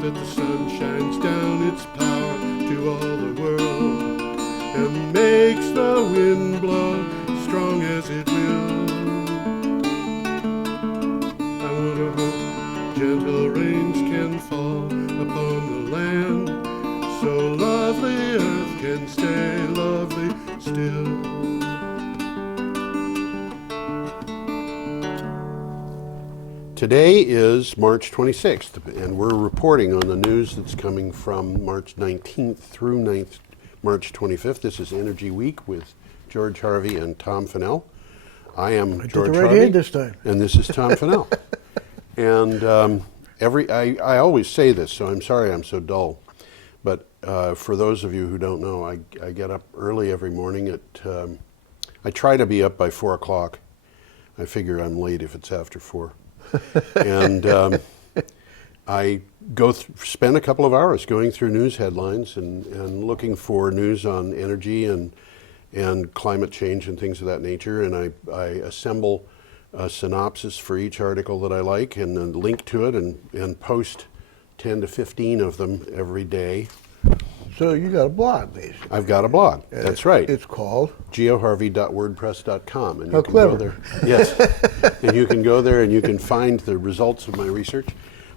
that the sun shines down its power to all the world and makes the wind blow strong as it will. I wonder how gentle rains can fall upon the land, so lovely earth can stay lovely still. Today is March 26th, and we're reporting on the news that's coming from March 19th through March 25th. This is Energy Week with George Harvey and Tom Fennell. I am George Harvey, this time. and this is Tom Fennell. And I always say this, so I'm sorry I'm so dull. But for those of you who don't know, I get up early every morning I try to be up by 4 o'clock. I figure I'm late if it's after 4. And I spend a couple of hours going through news headlines and looking for news on energy and climate change and things of that nature. And I assemble a synopsis for each article that I like and then link to it and post 10 to 15 of them every day. So you got a blog, basically. I've got a blog. That's right. It's called geoharvey.wordpress.com. And How clever. Go there. Yes. And you can go there and you can find the results of my research.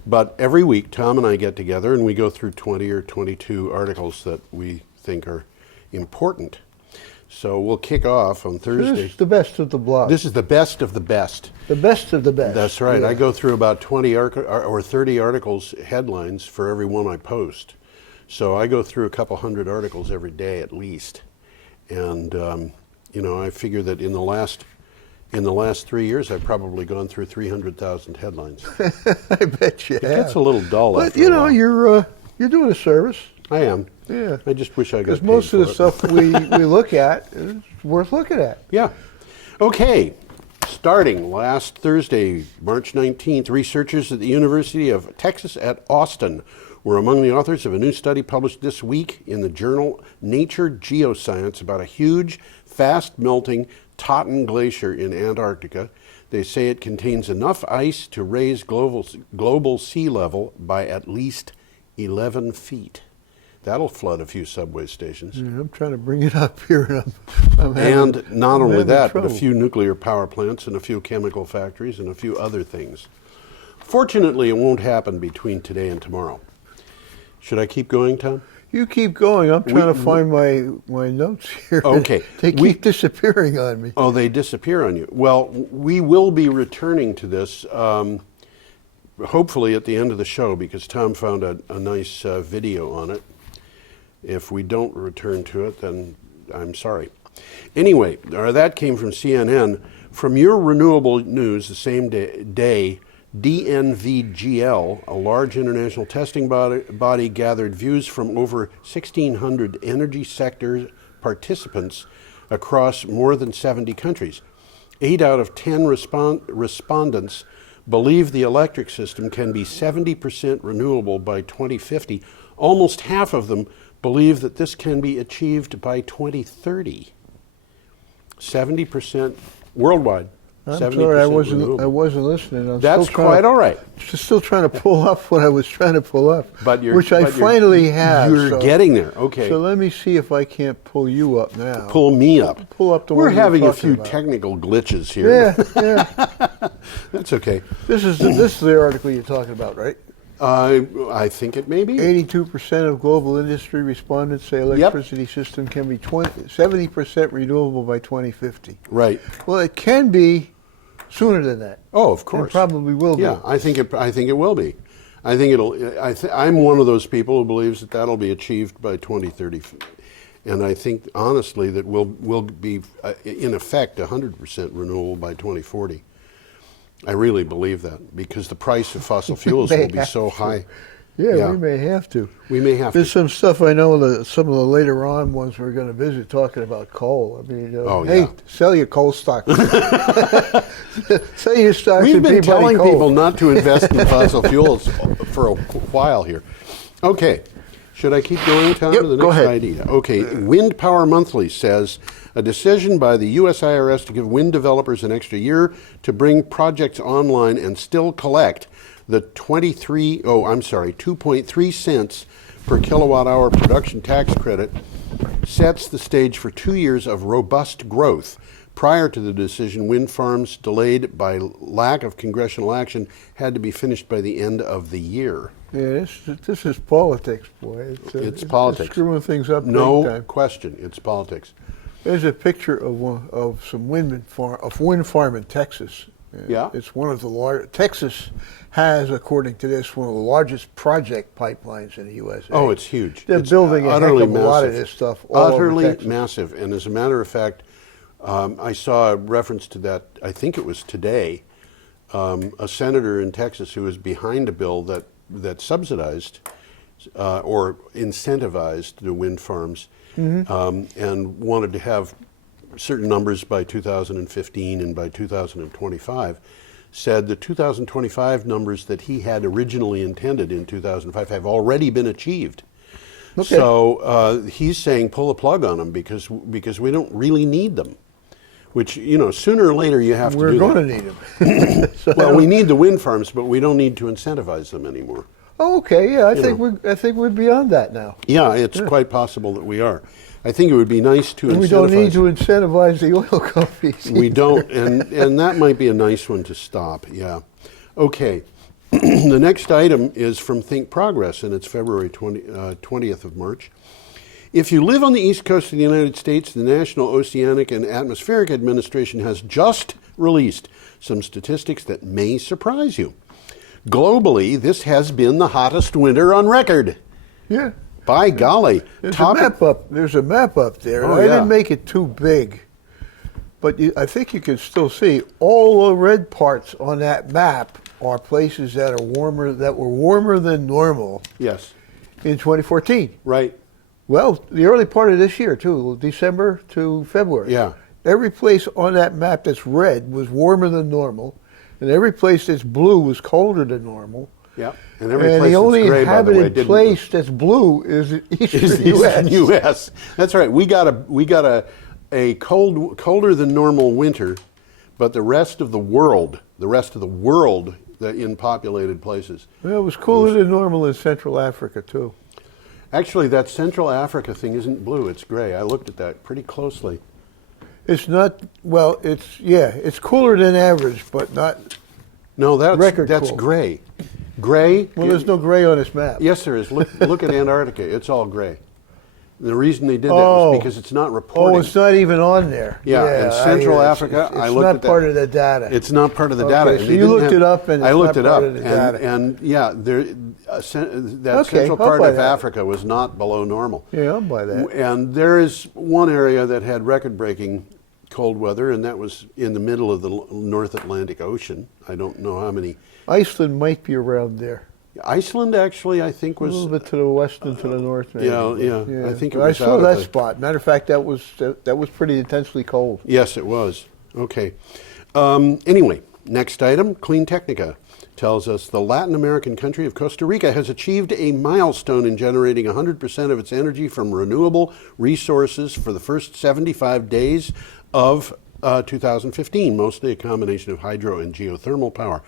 But every week, Tom and I get together and we go through 20 or 22 articles that we think are important. So we'll kick off on Thursday. This is the best of the blog. This is the best of the best. The best of the best. That's right. Yeah. I go through about 20 or 30 articles, headlines, for every one I post. So I go through a couple hundred articles every day at least. And, I figure that in the last 3 years, I've probably gone through 300,000 headlines. I bet you It have. gets a little dull But, after a while. you're doing a service. I am. Yeah. I just wish I got Because paid most of the for it. stuff we look at is worth looking at. Yeah. Okay. Starting last Thursday, March 19th, researchers at the University of Texas at Austin were among the authors of a new study published this week in the journal Nature Geoscience about a huge, fast-melting Totten Glacier in Antarctica. They say it contains enough ice to raise global sea level by at least 11 feet. That'll flood a few subway stations. Yeah, I'm trying to bring it up here, and I'm And not only that, trouble. but a few nuclear power plants and a few chemical factories and a few other things. Fortunately, it won't happen between today and tomorrow. Should I keep going, Tom? You keep going. I'm trying to find my notes here. Okay. They keep disappearing on me. Oh, they disappear on you. Well, we will be returning to this hopefully at the end of the show because Tom found a nice video on it. If we don't return to it, then I'm sorry. Anyway, that came from CNN. From your renewable news the same day, DNVGL, a large international testing body, gathered views from over 1,600 energy sector participants across more than 70 countries. 8 out of 10 respondents believe the electric system can be 70% renewable by 2050. Almost half of them believe that this can be achieved by 2030. 70% worldwide. I'm 70% sorry, I renewable. wasn't listening. That's quite all right. Still trying to pull up what I was trying to pull up, which I but finally have. You're getting there. Okay. So let me see if I can't pull you up now. Pull me up. Pull up the We're one you're having a talking few about. technical glitches here. Yeah. That's okay. This is the article you're talking about, right? I think it may be. 82% of global industry respondents say electricity system can be 70% renewable by 2050. Right. Well, it can be sooner than that. Oh, of course. It probably will be. Yeah, I think it will be. I think I'm one of those people who believes that that'll be achieved by 2030. And I think, honestly, that we'll be, in effect, 100% renewable by 2040. I really believe that, because the price of fossil fuels will be so high. Yeah, we may have to. We may have There's to. some stuff I know, some of the later on ones we're going to visit talking about coal. I mean, hey, sell your coal stock. Sell your stock. We've been telling coal. people not to invest in fossil fuels for a while here. Okay. Should I keep going, Tom, to the next idea? Okay. Wind Power Monthly says a decision by the U.S. IRS to give wind developers an extra year to bring projects online and still collect The 2.3 cents per kilowatt hour production tax credit sets the stage for 2 years of robust growth. Prior to the decision, wind farms delayed by lack of congressional action had to be finished by the end of the year. Yeah, this is politics, boy. It's politics. It's screwing things up big No time. question, it's politics. There's a picture of some wind farm in Texas. Yeah. It's one of the largest. Texas has, according to this, one of the largest project pipelines in the USA. Oh, it's huge. They're It's building a heck of a massive. lot of this stuff all over Utterly Texas. massive. And as a matter of fact, I saw a reference to that, I think it was today, a senator in Texas who was behind a bill that subsidized or incentivized the wind farms and wanted to have certain numbers by 2015 and by 2025, said the 2025 numbers that he had originally intended in 2005 have already been achieved. Okay. So he's saying pull the plug on them because we don't really need them. Which, you know, sooner or later you have to do We're going that. to need them. Well, we need the wind farms, but we don't need to incentivize them anymore. Oh, okay, yeah, I think we're beyond that now. Yeah, it's quite possible that we are. I think it would be nice to And incentivize. we don't need to incentivize the oil companies. We don't, and that might be a nice one to stop, yeah. Okay, the next item is from Think Progress, and it's February 20th of March. If you live on the east coast of the United States, the National Oceanic and Atmospheric Administration has just released some statistics that may surprise you. Globally, this has been the hottest winter on record. Yeah. By golly. There's a map up there. Oh, I yeah. didn't make it too big, but I think you can still see all the red parts on that map are places that were warmer than normal Yes, in 2014. right. Well, the early part of this year too, December to February. Yeah. Every place on that map that's red was warmer than normal, and every place that's blue was colder than normal. Yeah, and every And place the only that's gray, by the way, inhabited place that's blue is the eastern U.S. U.S. That's right. We got a colder than normal winter, but the rest of the world, in populated places. Well, it was cooler than normal in Central Africa too. Actually, that Central Africa thing isn't blue; it's gray. I looked at that pretty closely. It's not. Well, it's cooler than average, but not. No, that's cool. gray. Gray. Well, there's no gray on this map. Yes, there is. Look at Antarctica. It's all gray. The reason they did that was because it's not reporting. Oh, it's not even on there. Yeah, in Central Africa, I looked at that. It's not part of the data. It's not part of the Okay, data. so They you didn't looked it up and it's I looked not it part up, of the data. and yeah, that Okay, central I'll part buy of that. Africa was not below normal. Yeah, I'll buy that. And there is one area that had record-breaking cold weather, and that was in the middle of the North Atlantic Ocean. I don't know how many. Iceland might be around there. Iceland, actually, I think A was. little bit to the west and to the north. Maybe. Yeah. I think it But was I saw out that of the- spot. Matter of fact, that was pretty intensely cold. Yes, it was. Okay. Anyway, next item, Clean Technica tells us the Latin American country of Costa Rica has achieved a milestone in generating 100% of its energy from renewable resources for the first 75 days of 2015, mostly a combination of hydro and geothermal power.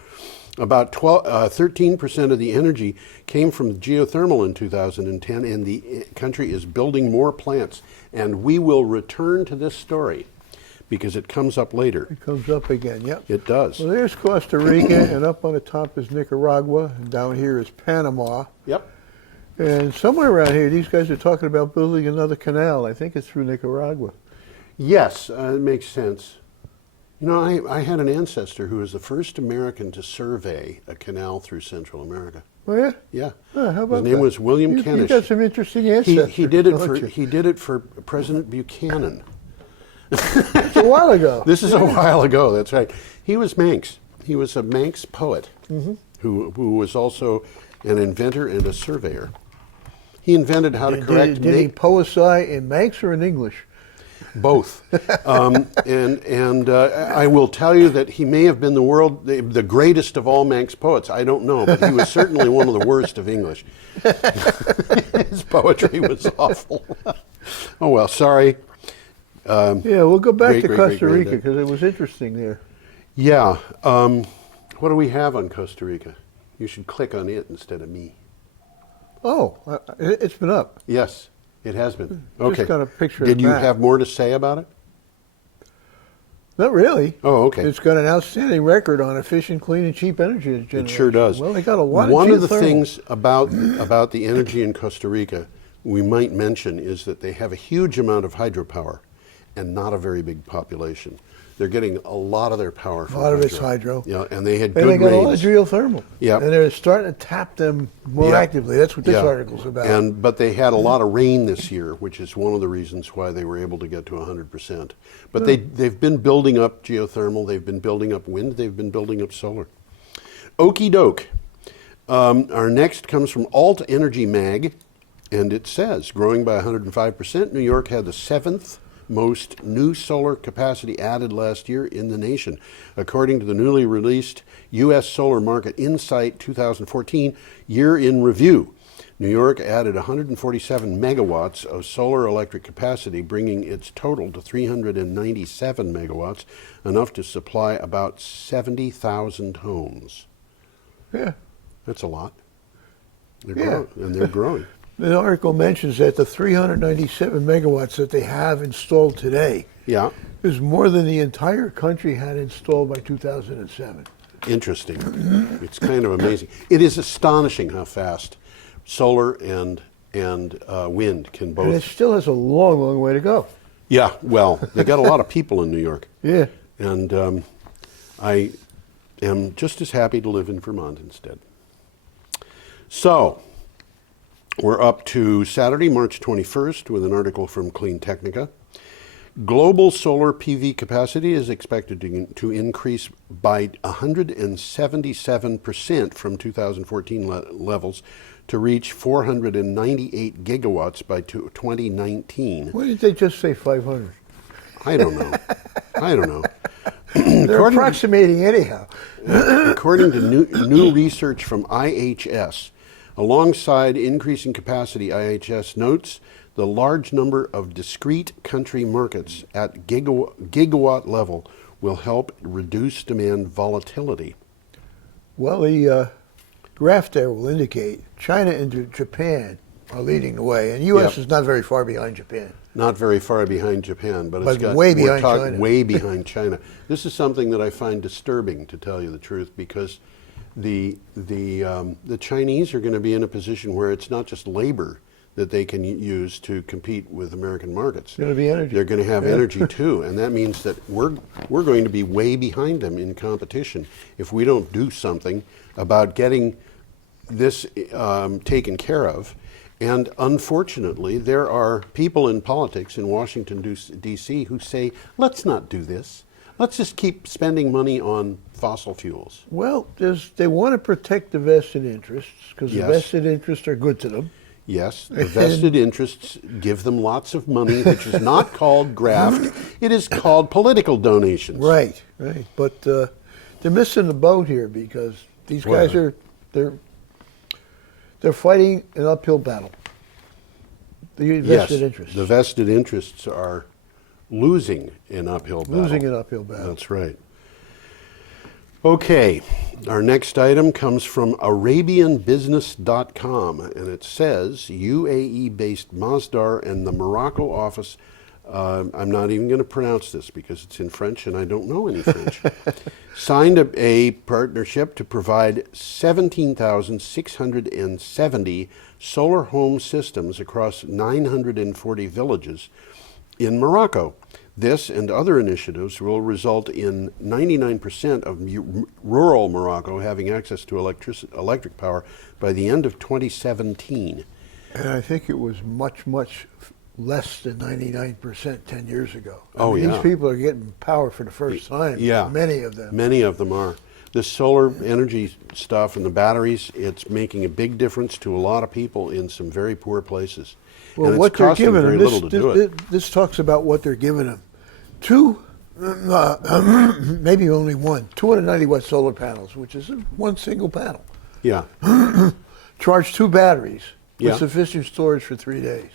About 13% of the energy came from geothermal in 2010, and the country is building more plants. And we will return to this story because it comes up later. It comes up again. Yep. It does. Well, there's Costa Rica, and up on the top is Nicaragua, and down here is Panama. Yep. And somewhere around here, these guys are talking about building another canal. I think it's through Nicaragua. Yes, it makes sense. You know, I had an ancestor who was the first American to survey a canal through Central America. Oh yeah. Yeah. Oh, how about His name that? was William You Kennish. got some interesting ancestors. He did it don't for you? he did it for President Buchanan. It's a while ago. This is a while ago. That's right. He was Manx. He was a Manx poet who was also an inventor and a surveyor. He invented how to correct Did he poesy in Manx or in English? both. And I will tell you that he may have been the greatest of all Manx poets. I don't know, but he was certainly one of the worst of English. His poetry was awful. Oh well, sorry. Yeah, we'll go back to great, Costa great, Rica great. because it was interesting there. Yeah. What do we have on Costa Rica? You should click on it instead of me. Oh, it's been up. Yes, it has been. Just Okay. got a picture of Did you that. have more to say about it? Not really. Oh, okay. It's got an outstanding record on efficient, clean, and cheap energy generation. It sure does. Well, they got a lot One of of the geothermal. things about the energy in Costa Rica we might mention is that they have a huge amount of hydropower and not a very big population. They're getting a lot of their power from A lot of it's hydro. Yeah, and they had And they good got a lot of rains. geothermal. Yep. And they're starting to tap them more Yeah. actively. That's what this Yeah. article's about. But they had a lot of rain this year, which is one of the reasons why they were able to get to 100%. But they've been building up geothermal, they've been building up wind, they've been building up solar. Okie doke. Our next comes from Alt Energy Mag, and it says, growing by 105%, New York had the 7th most new solar capacity added last year in the nation. According to the newly released U.S. Solar Market Insight 2014 Year in Review, New York added 147 megawatts of solar electric capacity, bringing its total to 397 megawatts, enough to supply about 70,000 homes. Yeah. That's a lot. They're Yeah. growing, and they're growing. The article mentions that the 397 megawatts that they have installed today Yeah, is more than the entire country had installed by 2007. interesting. It's kind of amazing. It is astonishing how fast solar and wind can And it both. still has a long, long way to go. Yeah, well, they got a lot of people in New York, Yeah. and I am just as happy to live in Vermont instead. So, we're up to Saturday, March 21st, with an article from Clean Technica. Global solar PV capacity is expected to increase by 177% from 2014 levels to reach 498 gigawatts by 2019. Why didn't they just say 500? I don't know. I don't know. They're approximating anyhow. According to new research from IHS, alongside increasing capacity, IHS notes the large number of discrete country markets at gigawatt level will help reduce demand volatility. Well, the graph there will indicate China and Japan are leading the way, and U.S. Yep. is not very far behind Japan. Not very far behind Japan, but But way behind China. Way behind China. This is something that I find disturbing, to tell you the truth, because the Chinese are going to be in a position where it's not just labor that they can use to compete with American markets. It's going to be energy. They're going to have energy too, and that means that we're going to be way behind them in competition if we don't do something about getting this taken care of. And unfortunately, there are people in politics in Washington, D.C. who say, let's not do this. Let's just keep spending money on fossil fuels. Well, they want to protect the vested interests because Yes. the vested interests are good to them. Yes, the vested interests give them lots of money, which is not called graft. It is called political donations. Right, right. But they're missing the boat here because these guys Well, they're fighting an uphill battle. The vested interests. The vested interests are losing an uphill battle. Losing an uphill battle. That's right. Okay, our next item comes from ArabianBusiness.com, and it says UAE-based Masdar and the Morocco office, I'm not even going to pronounce this because it's in French and I don't know any French, signed a partnership to provide 17,670 solar home systems across 940 villages in Morocco. This and other initiatives will result in 99% of rural Morocco having access to electric power by the end of 2017. And I think it was much, much less than 99% 10 years ago. Oh, yeah. These people are getting power for the first time. Yeah. Many of them. Many of them are. The solar energy stuff and the batteries, it's making a big difference to a lot of people in some very poor places. Well, and what it's they're costing giving very them, little to do it. this talks about what they're giving them. Maybe only one, 290 watt solar panels, which is one single panel. Yeah. Charge 2 batteries with Yeah. sufficient storage for 3 days.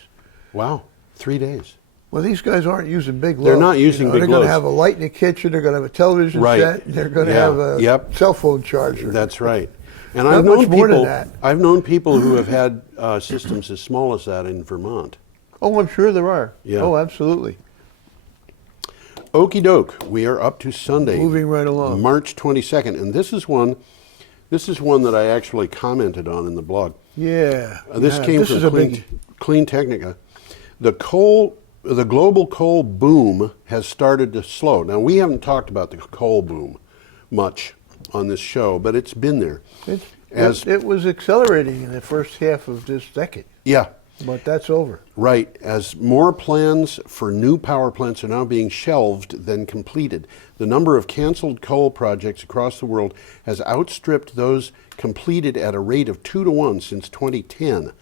Wow. 3 days. Well, these guys aren't using big loads. They're not using big They're going loads. to have a light in the kitchen. They're going to have a television Right. set. They're going to Yeah. have a Yep. cell phone charger. That's right. And Not much more than that. I've known people who have had systems as small as that in Vermont. Oh, I'm sure there are. Yeah. Oh, absolutely. Okie doke, we are up to Sunday. Moving right along. March 22nd. And this is one that I actually commented on in the blog. Yeah. This yeah, came this from is a biggie. Clean Technica. The global coal boom has started to slow. Now, we haven't talked about the coal boom much on this show, but it's been there. It was accelerating in the first half of this decade. Yeah. But that's over. Right. As more plans for new power plants are now being shelved than completed, the number of canceled coal projects across the world has outstripped those completed at a rate of 2 to 1 since 2010.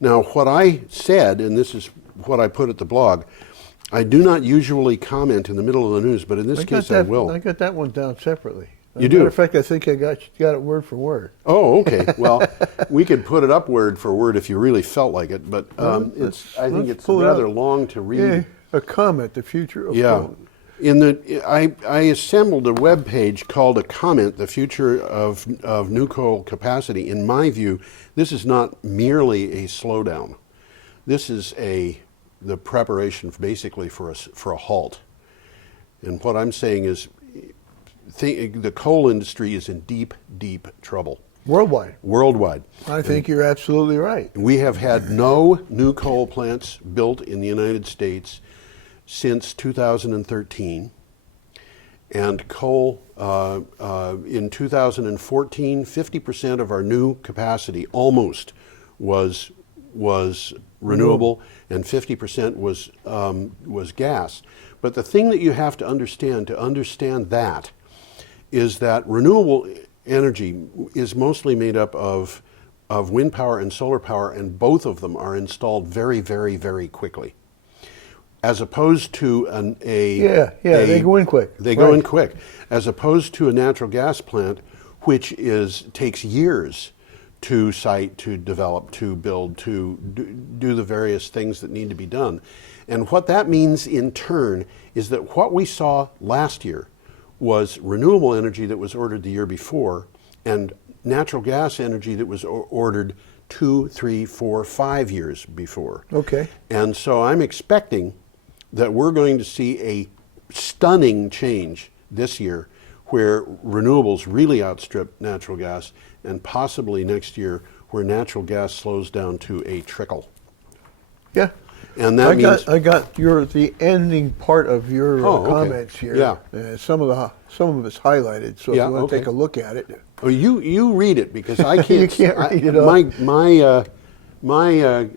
Now, what I said, and this is what I put at the blog, I do not usually comment in the middle of the news, but in this case I will. I got that one down separately. You As a do? matter of fact, I think I got it word for word. Oh, okay. Well, we could put it up word for word if you really felt like it, but I think it's pull it rather up. long to read. Yeah, a comment, the future of Yeah. coal. I assembled a web page called A Comment, the Future of New Coal Capacity. In my view, this is not merely a slowdown. This is the preparation basically for a halt. And what I'm saying is the coal industry is in deep, deep trouble. Worldwide. I think you're absolutely right. We have had no new coal plants built in the United States since 2013. And coal, in 2014, 50% of our new capacity almost was renewable, and 50% was gas. But the thing that you have to understand that is that renewable energy is mostly made up of wind power and solar power, and both of them are installed very, very, very quickly. As opposed to they go in quick. They go in quick. As opposed to a natural gas plant, which takes years to site, to develop, to build, to do the various things that need to be done. And what that means in turn is that what we saw last year was renewable energy that was ordered the year before, and natural gas energy that was ordered 2, 3, 4, 5 years before. Okay. And so I'm expecting that we're going to see a stunning change this year where renewables really outstrip natural gas, and possibly next year where natural gas slows down to a trickle. Yeah. And that means I got the ending part of your comments here. Yeah. Some of it's highlighted, so if you want to take a look at it. Oh, you read it, because I can't. You can't read it all. My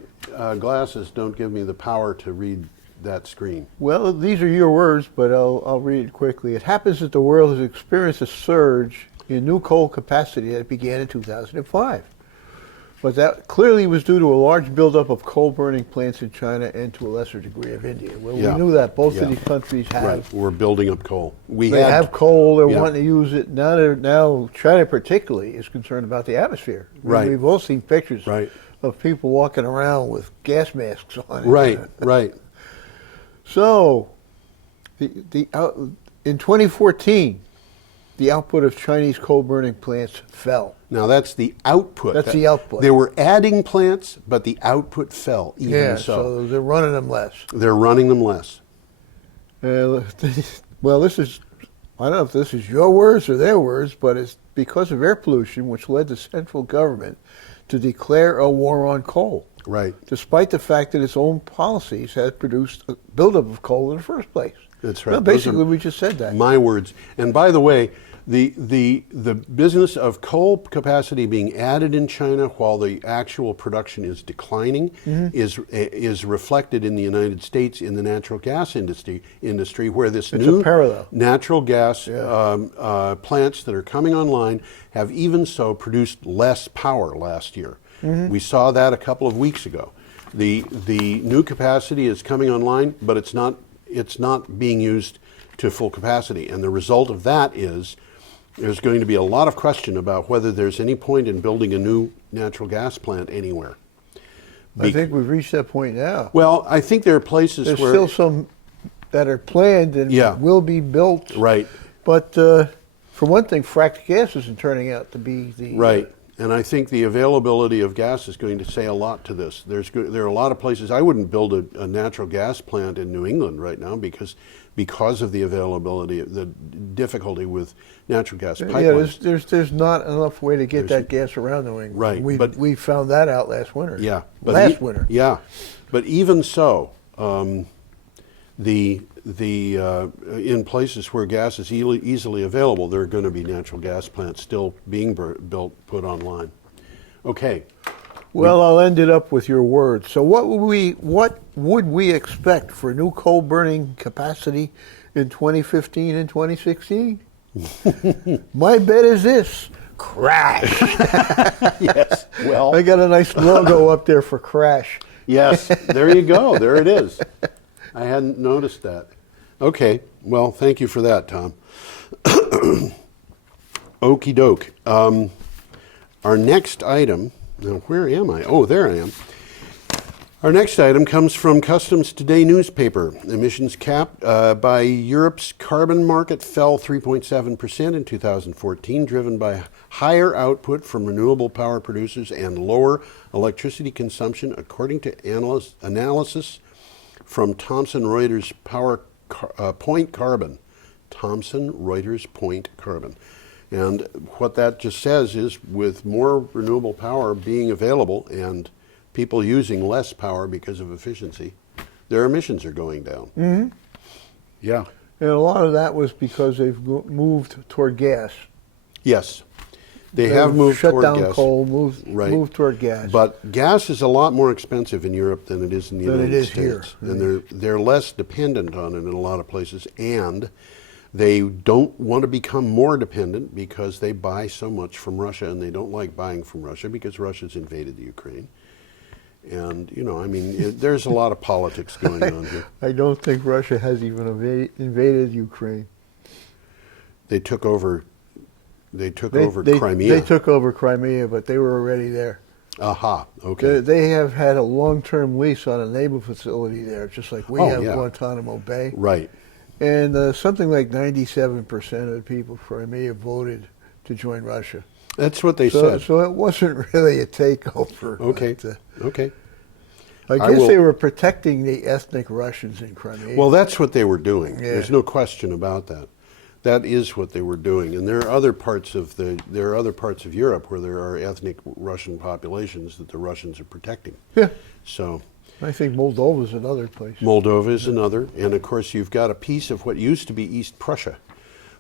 glasses don't give me the power to read that screen. Well, these are your words, but I'll read it quickly. It happens that the world has experienced a surge in new coal capacity that began in 2005. But that clearly was due to a large buildup of coal-burning plants in China and to a lesser degree of India. Well, we knew that. Both of these countries have. Right, we're building up coal. They have coal, they're wanting to use it. Now China particularly is concerned about the atmosphere. Right. We've all seen pictures Right. of people walking around with gas masks on. Right. So, in 2014, the output of Chinese coal-burning plants fell. Now that's the output. That's the output. They were adding plants, but the output fell even so they're running them less. They're running them less. Well, this is, I don't know if this is your words or their words, but it's because of air pollution, which led the central government to declare a war on coal. Right. Despite the fact that its own policies had produced a buildup of coal in the first place. That's right. Well, basically, we just said that. My words. And by the way, the business of coal capacity being added in China while the actual production is declining is reflected in the United States in the natural gas industry where this new natural gas plants that are coming online have even so produced less power last year. We saw that a couple of weeks ago. The new capacity is coming online, but it's not being used to full capacity, and the result of that is there's going to be a lot of question about whether there's any point in building a new natural gas plant anywhere. I think we've reached that point now. Well, I think there are places There's where still some that are planned and will be built. Right. But for one thing, fracked gas isn't turning out to be the And I think the availability of gas is going to say a lot to this. There are a lot of places. I wouldn't build a natural gas plant in New England right now because of the availability, the difficulty with natural gas pipelines. Yeah, there's not enough way to get that gas around New England. Right, We found that out last winter. Yeah, winter. Yeah, but even so, in places where gas is easily available, there are going to be natural gas plants still being built, put online. Okay. Well, I'll end it up with your words. So what would we expect for new coal burning capacity in 2015 and 2016? My bet is this: crash. Yes. Well, I got a nice logo up there for crash. Yes. There you go. There it is. I hadn't noticed that. Okay. Well, thank you for that, Tom. Okie doke. Our next item. Now, where am I? Oh, there I am. Our next item comes from Customs Today newspaper. Emissions cap by Europe's carbon market fell 3.7% in 2014, driven by higher output from renewable power producers and lower electricity consumption, according to analysis from Thomson Reuters Point Carbon. Thomson Reuters Point Carbon. And what that just says is, with more renewable power being available and people using less power because of efficiency, their emissions are going down. Mm-hmm. Yeah. And a lot of that was because they've moved toward gas. Yes. They have moved toward gas. Shut down coal, moved toward gas. But gas is a lot more expensive in Europe than it is in the United States. Here. And they're less dependent on it in a lot of places. And they don't want to become more dependent because they buy so much from Russia, and they don't like buying from Russia because Russia's invaded the Ukraine. And, there's a lot of politics going on here. I don't think Russia has even invaded Ukraine. They took over Crimea. They took over Crimea, but they were already there. Aha, okay. They have had a long-term lease on a naval facility there, just like we have Guantanamo Bay. Right. And something like 97% of the people from Crimea voted to join Russia. That's what they said. So it wasn't really a takeover. Okay. Okay. I guess they were protecting the ethnic Russians in Crimea. Well, that's what they were doing. Yeah. There's no question about that. That is what they were doing. And there are other parts of Europe where there are ethnic Russian populations that the Russians are protecting. Yeah. So I think Moldova is another place. Moldova is another. And of course, you've got a piece of what used to be East Prussia,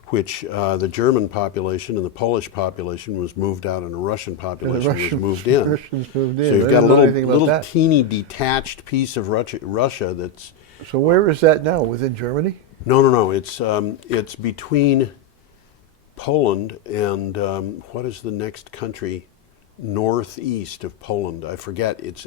which the German population and the Polish population was moved out, and the Russian population was moved in. Russians moved in. So you've got a little teeny detached piece of Russia that's. So where is that now? Within Germany? No. It's between Poland and what is the next country northeast of Poland? I forget. It's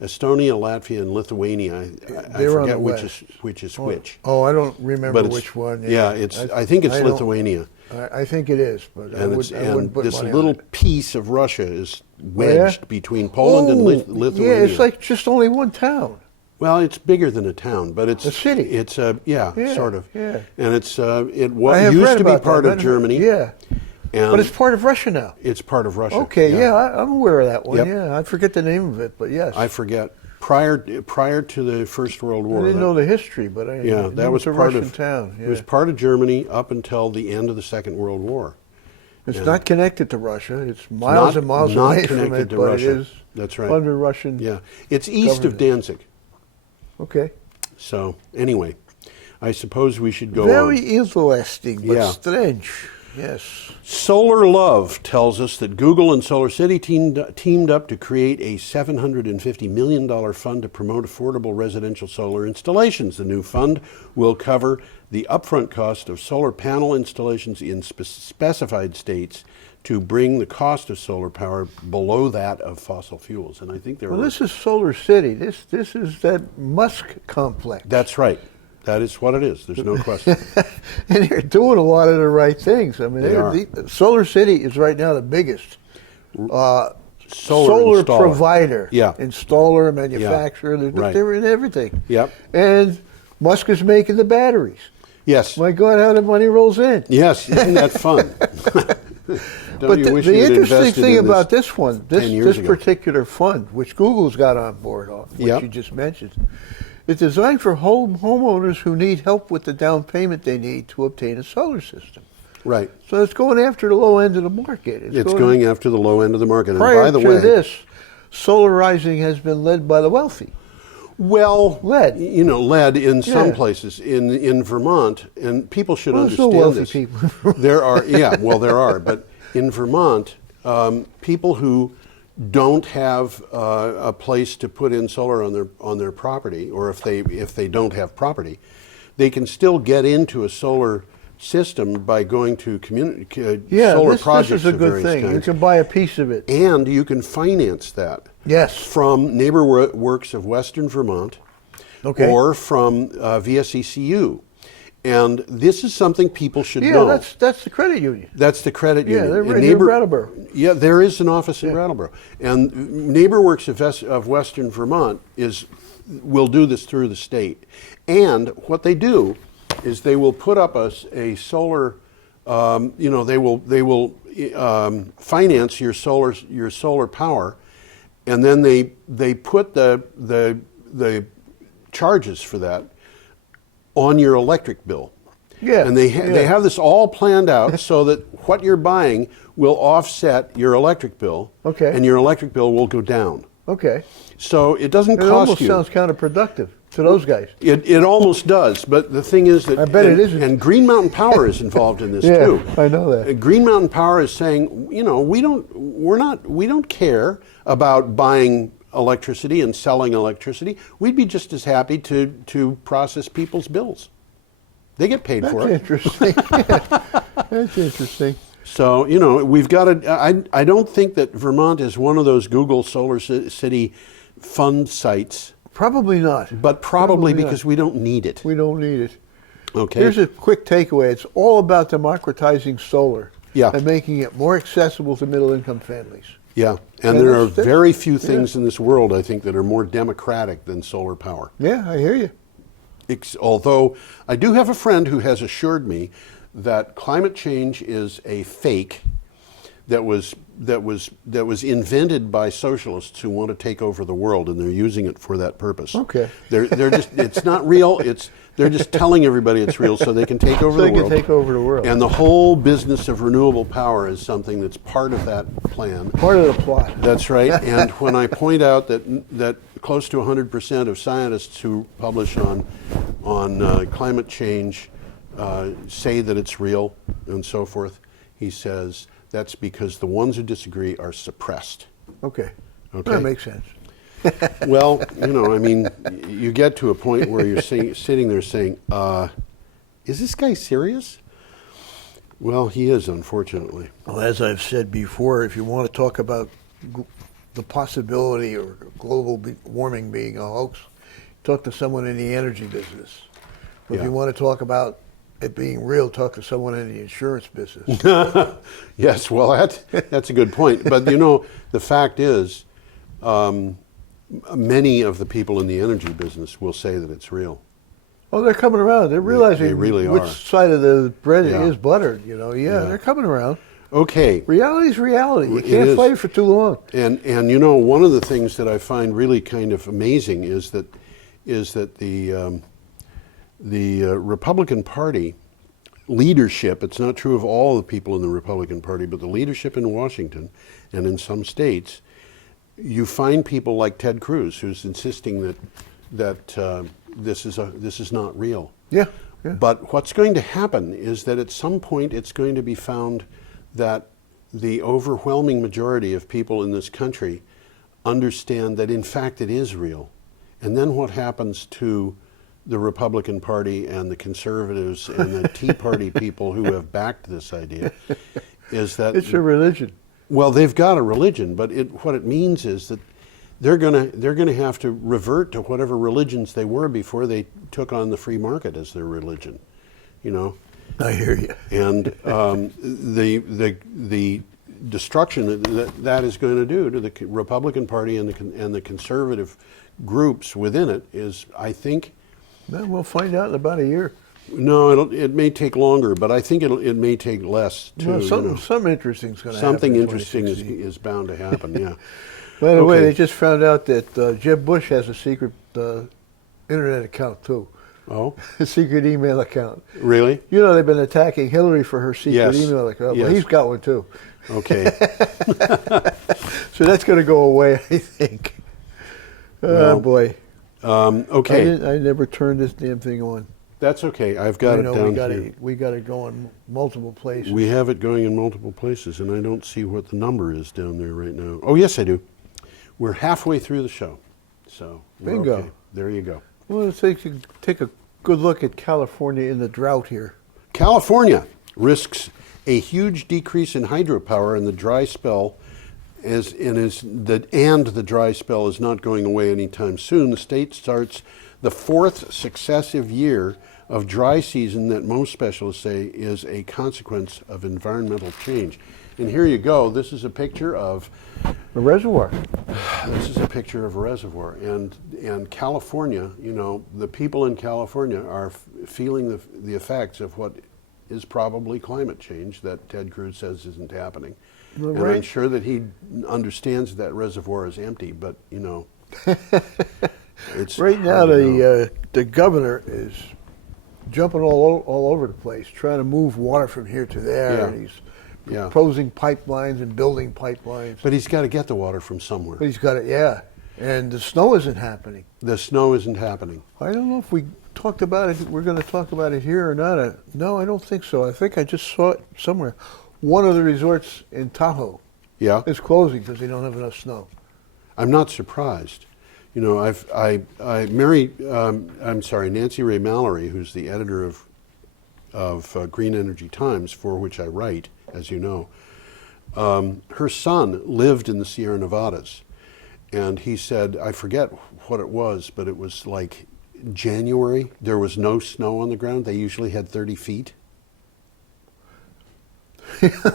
Estonia, Latvia, and Lithuania. I forget which is which. Oh, I don't remember which one. Yeah, I think it's Lithuania. I think it is, but I wouldn't put this money little on it. piece of Russia is wedged between Poland and Lithuania. Yeah, it's like just only one town. Well, it's bigger than a town, but it's a city. It's sort of. Yeah. And it used to be part of Germany. Yeah. But it's part of Russia now. It's part of Russia. Okay, I'm aware of that one. Yep. Yeah, I forget the name of it, but yes. I forget. Prior to the First World War. I didn't know the history, but that was a part Russian of town. Yeah. It was part of Germany up until the end of the Second World War. It's not connected to Russia. It's miles and miles away from it, but it is. That's right. Under Russian. Yeah, it's east of Danzig. Okay. So anyway, I suppose we should go on. Very interesting, but strange. Yes. Solar Love tells us that Google and SolarCity teamed up to create a $750 million fund to promote affordable residential solar installations. The new fund will cover the upfront cost of solar panel installations in specified states to bring the cost of solar power below that of fossil fuels. And I think this is Solar City. This is that Musk complex. That's right. That is what it is. There's no question. And they're doing a lot of the right things. I mean, Solar City is right now the biggest solar provider, installer, manufacturer. They're in everything. Yep. And Musk is making the batteries. Yes. My God, how the money rolls in. Yes. Isn't that fun? But you the, wish the you had interesting invested thing in about this this one, 10 years this ago? particular fund, which Google's got on board on, which Yep. you just mentioned, is designed for homeowners who need help with the down payment they need to obtain a solar system. Right. So it's going after the low end of the market. It's going after the low end of the market. And prior by the to way, this, solarizing has been led by the wealthy. well, Lead. you know, lead in some Yeah. places in Vermont, and people should Well, there's no understand wealthy this. people. There are, yeah, well, there are, but in Vermont, people who don't have a place to put in solar on their property, or if they don't have property, they can still get into a solar system by going to Yeah, solar this projects is a of good various thing. You kinds. can buy a piece of it. And you can finance that. Yes. From Neighbor Works of Western Vermont, Okay. or from VSECU. And this is something people should Yeah, know. that's the credit union. That's the credit Yeah, union. they're And right here in Brattleboro. Yeah, there is an office in Brattleboro. And Neighbor Works of Western Vermont will do this through the state. And what they do is they will put up a solar, they will finance your solar power, and then they put the charges for that on your electric bill. Yeah, And they yeah. have this all planned out so that what you're buying will offset your electric bill. Okay. And your electric bill will go down. Okay. So it doesn't It cost almost you. sounds counterproductive to those guys. It almost does, but the thing is that I bet it and, isn't. And Green Mountain Power is involved in this Yeah, too. I know that. Green Mountain Power is saying, we don't care about buying electricity and selling electricity. We'd be just as happy to process people's bills. They get paid That's for it. interesting. That's interesting. So, we've got to, I don't think that Vermont is one of those Google Solar City fund sites, Probably not. but probably not. because we don't need it. We don't need it. Okay. Here's a quick takeaway. It's all about democratizing solar Yeah. and making it more accessible to middle-income families. Yeah, and Yeah, there are that's- very few things in this world, I think, that are more democratic than solar power. Yeah, I hear you. Although I do have a friend who has assured me that climate change is a fake that was invented by socialists who want to take over the world, and they're using it for that purpose. Okay. They're just it's not real. They're just telling everybody it's real so they can take over So the they can world. take over the world. And the whole business of renewable power is something that's part of that plan. Part of the plot. That's right. And when I point out that close to 100% of scientists who publish on climate change say that it's real and so forth, he says that's because the ones who disagree are suppressed. Okay. Okay. That makes sense. Well, you get to a point where you're sitting there saying, is this guy serious? Well, he is, unfortunately. Well, as I've said before, if you want to talk about the possibility or global warming being a hoax, talk to someone in the energy business. But if Yeah. you want to talk about it being real, talk to someone in the insurance business. Yes, well, that's a good point. But, the fact is, many of the people in the energy business will say that it's real. Oh, they're coming around. They're realizing they really which are. side of the bread Yeah. is buttered. Yeah, they're coming around. Okay. Reality's reality. You It can't is. fight it for too long. And one of the things that I find really kind of amazing is that the Republican Party leadership, it's not true of all the people in the Republican Party, but the leadership in Washington and in some states, you find people like Ted Cruz who's insisting that this is not real. Yeah. Yeah. But what's going to happen is that at some point it's going to be found that the overwhelming majority of people in this country understand that in fact it is real. And then what happens to the Republican Party and the conservatives and the Tea Party people who have backed this idea is that It's a religion. well, they've got a religion, but what it means is that they're gonna have to revert to whatever religions they were before they took on the free market as their religion, I hear you. And the destruction that is going to do to the Republican Party and the conservative groups within it is, I think. Well, we'll find out in about a year. No, it may take longer, but I think it may take less too. Well, you know. some interesting's going to happen. Something in interesting 2016. is bound to happen. Yeah. By the way, Okay. they just found out that Jeb Bush has a secret internet account too, Oh, a secret email account. really? You know they've been attacking Hillary for her secret Yes. email account. Yes. Well, he's got one too. Okay. So that's going to go away, I think. Well, Oh boy. Okay. I never turned this damn thing on. That's okay. I've got I it know down we got here. it going multiple places. We have it going in multiple places, and I don't see what the number is down there right now. Oh, yes, I do. We're halfway through the show, so we're Bingo. okay. There you go. Well, let's take a good look at California in the drought here. California risks a huge decrease in hydropower in the dry spell, the dry spell is not going away anytime soon. The state starts the fourth successive year of dry season that most specialists say is a consequence of environmental change. And here you go. This is a picture of A reservoir. a reservoir, and California. You know, the people in California are feeling the effects of what is probably climate change that Ted Cruz says isn't happening. Well, And right. I'm sure that he understands that reservoir is empty, but you know, it's Right now, hard to know. the governor is jumping all over the place, trying to move water from here to there, Yeah. and he's Yeah. proposing pipelines and building pipelines. But he's got to get the water from somewhere. But he's got it, yeah. And the snow isn't happening. The snow isn't happening. I don't know if we talked about it. We're going to talk about it here or not. No, I don't think so. I think I just saw it somewhere. One of the resorts in Tahoe Yeah, is closing because they don't have enough snow. I'm not surprised. You know, Nancy Ray Mallory, who's the editor of Green Energy Times, for which I write, as you know. Her son lived in the Sierra Nevadas, and he said, I forget what it was, but it was like January. There was no snow on the ground. They usually had 30 feet.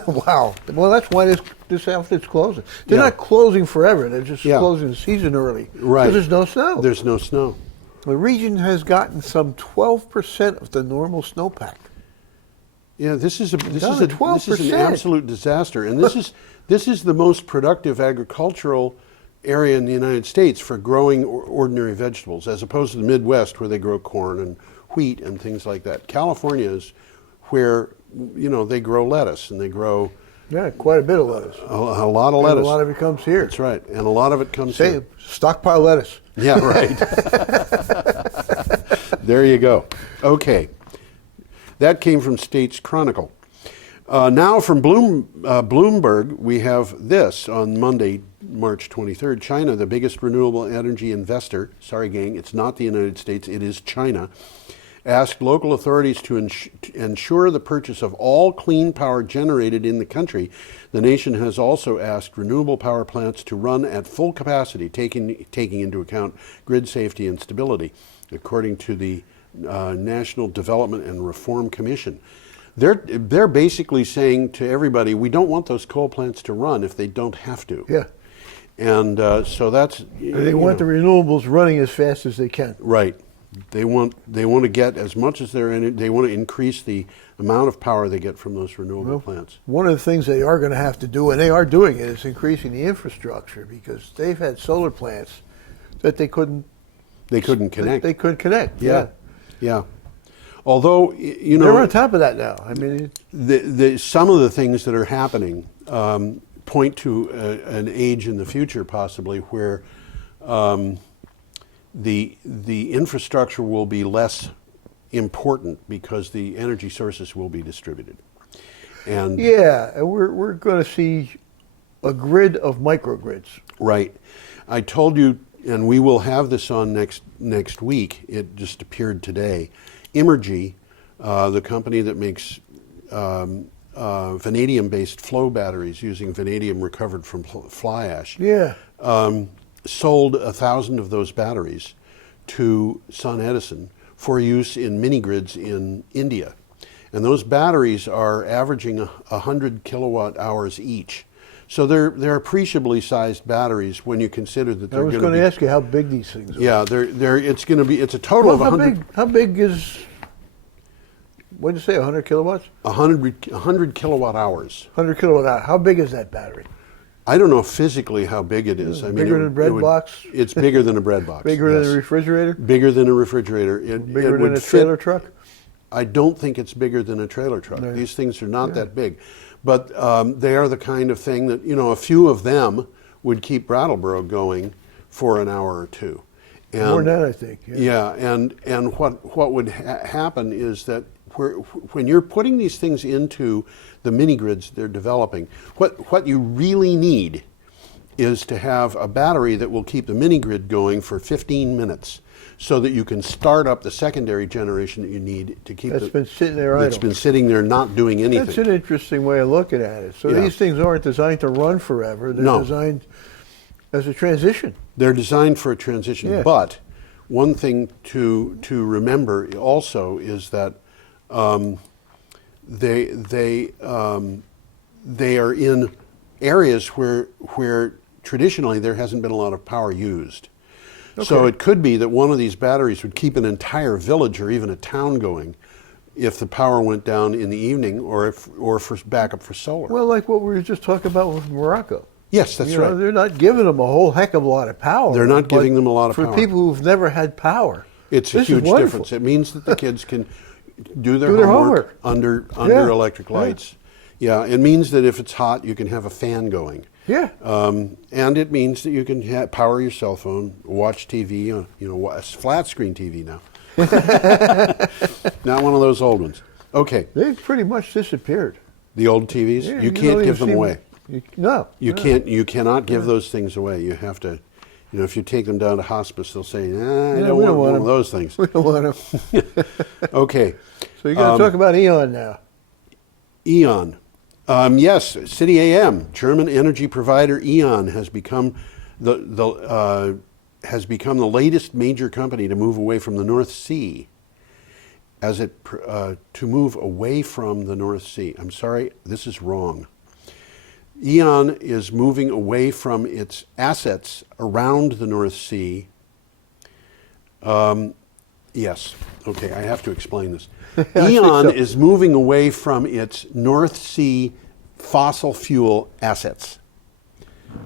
Wow. Well, that's why this outfit's closing. They're Yeah. not closing forever. They're just Yeah. closing the season early. Right. Because there's no snow. There's no snow. The region has gotten some 12% of the normal snowpack. Yeah, this is an 12%. absolute disaster, and this is the most productive agricultural area in the United States for growing ordinary vegetables, as opposed to the Midwest where they grow corn and wheat and things like that. California is where they grow lettuce and they grow Yeah, quite a bit of lettuce. a lot of And lettuce. a lot of it comes here. That's right, and a lot of it comes. Say, here. stockpile lettuce. Yeah, right. There you go. Okay. That came from States Chronicle. Now from Bloomberg, we have this on Monday, March 23rd. China, the biggest renewable energy investor, sorry gang, it's not the United States, it is China, asked local authorities to ensure the purchase of all clean power generated in the country. The nation has also asked renewable power plants to run at full capacity, taking into account grid safety and stability, according to the National Development and Reform Commission. They're basically saying to everybody, we don't want those coal plants to run if they don't have to. Yeah. And so that's They want the renewables running as fast as they can. right. They want to get as much as they want to increase the amount of power they get from those renewable plants. One of the things they are going to have to do, and they are doing it, is increasing the infrastructure, because they've had solar plants that they couldn't Connect. They couldn't connect. Yeah. Yeah. Although They're on top of that now. I mean, some of the things that are happening point to an age in the future, possibly, where the infrastructure will be less important because the energy sources will be distributed. And yeah, and we're going to see a grid of microgrids. right, I told you, and we will have this on next week. It just appeared today. Imergy, the company that makes vanadium-based flow batteries using vanadium recovered from fly ash, Yeah. sold 1,000 of those batteries to SunEdison for use in mini grids in India. And those batteries are averaging 100 kilowatt hours each. So they're appreciably sized batteries when you consider that I they're was going going to to be. ask you how big these things are. Yeah, it's a total Well, of 100. how big is what did you say, 100 kilowatts? 100 kilowatt hours. 100 kilowatt hour. How big is that battery? I don't know physically how big it is. I mean, bigger than a bread box? It's bigger than a bread box. Bigger yes. than a refrigerator? Bigger than a refrigerator. Bigger than a trailer truck? I don't think it's bigger than a trailer truck. No. These things are not that big. But they are the kind of thing that, a few of them would keep Brattleboro going for an hour or two. And, more than that, I think. Yeah, and what would happen is that when you're putting these things into the mini grids they're developing, what you really need is to have a battery that will keep the mini grid going for 15 minutes so that you can start up the secondary generation that you need to keep That's been sitting there idle. That's been sitting there not doing anything. That's an interesting way of looking at it. So these things aren't designed to run forever. They're designed as a transition. They're designed for a transition. Yeah. But one thing to remember also is that they are in areas where traditionally there hasn't been a lot of power used. Okay. So it could be that one of these batteries would keep an entire village or even a town going if the power went down in the evening or for backup for solar. Well, like what we were just talking about with Morocco. Yes, that's right. They're not giving them a whole heck of a lot of power. They're not giving them a lot of power. For people who've never had power. It's a huge difference. It means that the kids can do their homework under electric lights. Yeah, it means that if it's hot, you can have a fan going. Yeah. And it means that you can power your cell phone, watch TV, flat screen TV now. Not one of those old ones. Okay. They've pretty much disappeared. The old TVs? Yeah, you can't give them away. No. You cannot give those things away. You have to, if you take them down to hospice, they'll say, I don't want one of those things. We don't want them. Okay. So you're going to talk about E.ON now. E.ON. Yes, City AM, German energy provider E.ON has become the latest major company to move away from the North Sea. To move away from the North Sea. I'm sorry, this is wrong. E.ON is moving away from its assets around the North Sea. Yes, okay, I have to explain this. E.ON is moving away from its North Sea fossil fuel assets.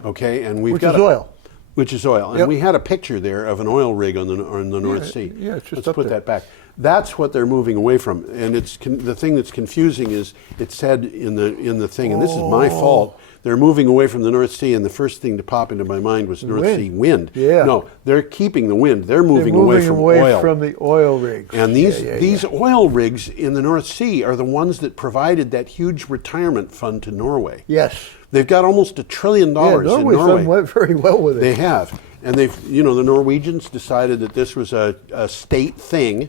Okay, and we've got oil. Which is oil, and we had a picture there of an oil rig on the North Sea. Yeah, it's just Let's put that back. That's what they're moving away from, and the thing that's confusing is it said in the thing, and this is my fault. They're moving away from the North Sea, and the first thing to pop into my mind was North Sea wind. Yeah. No, they're keeping the wind. They're moving away from oil. From the oil rigs. And these oil rigs in the North Sea are the ones that provided that huge retirement fund to Norway. Yes. They've got almost $1 trillion in Norway. Norway's done very well with it. They have. And the Norwegians decided that this was a state thing,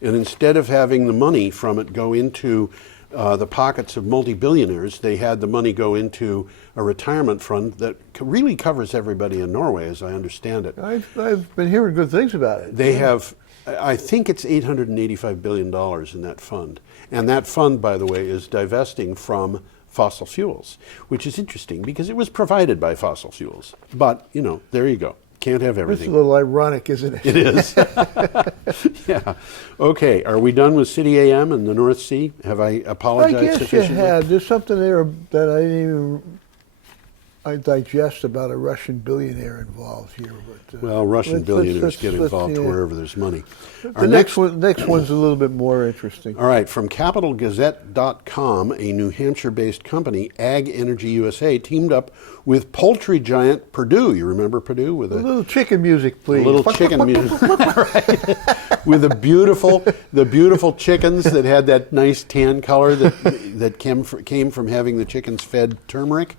and instead of having the money from it go into the pockets of multi-billionaires, they had the money go into a retirement fund that really covers everybody in Norway, as I understand it. I've been hearing good things about it. They have, I think it's $885 billion in that fund. And that fund, by the way, is divesting from fossil fuels, which is interesting because it was provided by fossil fuels. But, there you go. Can't have everything. It's a little ironic, isn't it? It is. Yeah. Okay. Are we done with City AM and the North Sea? Have I apologized sufficiently? I guess you have. There's something there that I digest about a Russian billionaire involved here. But, well, Russian billionaires get involved wherever there's money. The next one's a little bit more interesting. All right. From CapitalGazette.com, a New Hampshire-based company, Ag Energy USA, teamed up with poultry giant Purdue. You remember Purdue? With a little chicken music, please. A little chicken music. With the beautiful chickens that had that nice tan color that came from having the chickens fed turmeric.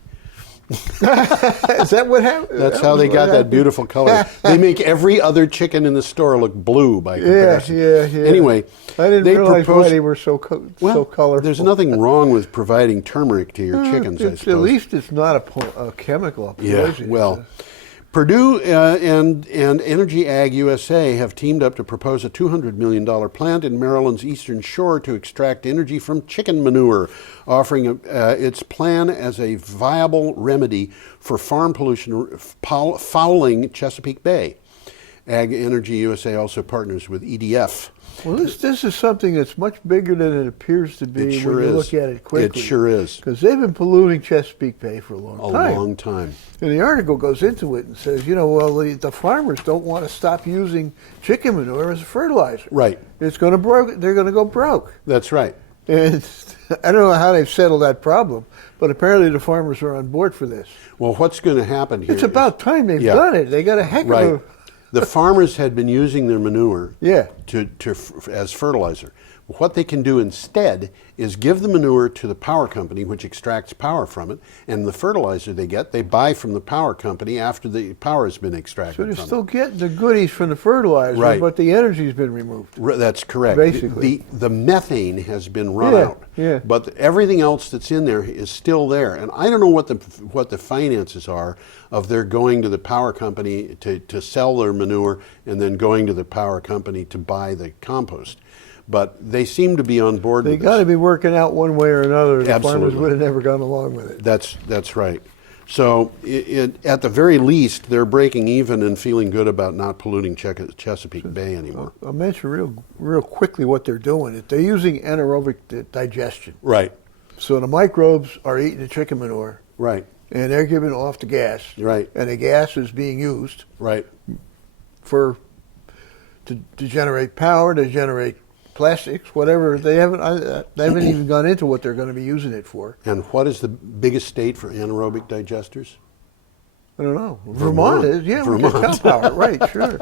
Is that what happened? That's how they got that beautiful color. They make every other chicken in the store look blue by comparison. Yeah. Anyway, I didn't realize why they were so colorful. There's nothing wrong with providing turmeric to your chickens, I suppose. At least it's not a chemical poison. Yeah, well, Purdue and Energy Ag USA have teamed up to propose a $200 million plant in Maryland's Eastern Shore to extract energy from chicken manure, offering its plan as a viable remedy for farm pollution fouling Chesapeake Bay. Ag Energy USA also partners with EDF. Well, this is something that's much bigger than it appears to be It sure when you is. look at it quickly. It sure is. Because they've been polluting Chesapeake Bay for a long A time. long time. And the article goes into it and says, well, the farmers don't want to stop using chicken manure as a fertilizer. Right. It's going to broke. They're going to go broke. That's right. And I don't know how they've settled that problem, but apparently the farmers are on board for this. Well, what's going to happen here? It's about time they've Yeah. done it. They got a heck Right. of a... The farmers had been using their manure Yeah. as fertilizer. What they can do instead is give the manure to the power company, which extracts power from it, and the fertilizer they get, they buy from the power company after the power has been extracted So they're from still it. getting the goodies from the fertilizer, Right. but the energy's been removed. That's correct. Basically. The methane has been run Yeah, out, yeah. but everything else that's in there is still there. And I don't know what the finances are of their going to the power company to sell their manure and then going to the power company to buy the compost. But they seem to be on board They with got to this. be working out one way or another. The farmers Absolutely. would have never gone along with it. That's right. So at the very least, they're breaking even and feeling good about not polluting Chesapeake Bay anymore. I'll mention real quickly what they're doing. They're using anaerobic digestion. Right, So the microbes are eating the chicken manure, right, and they're giving off the gas. Right. And the gas is being used right. to generate power, to generate plastics, whatever. They haven't even gone into what they're going to be using it for. And what is the biggest state for anaerobic digesters? I don't know. Vermont. Vermont is, yeah, Vermont. we get cow power, right, sure.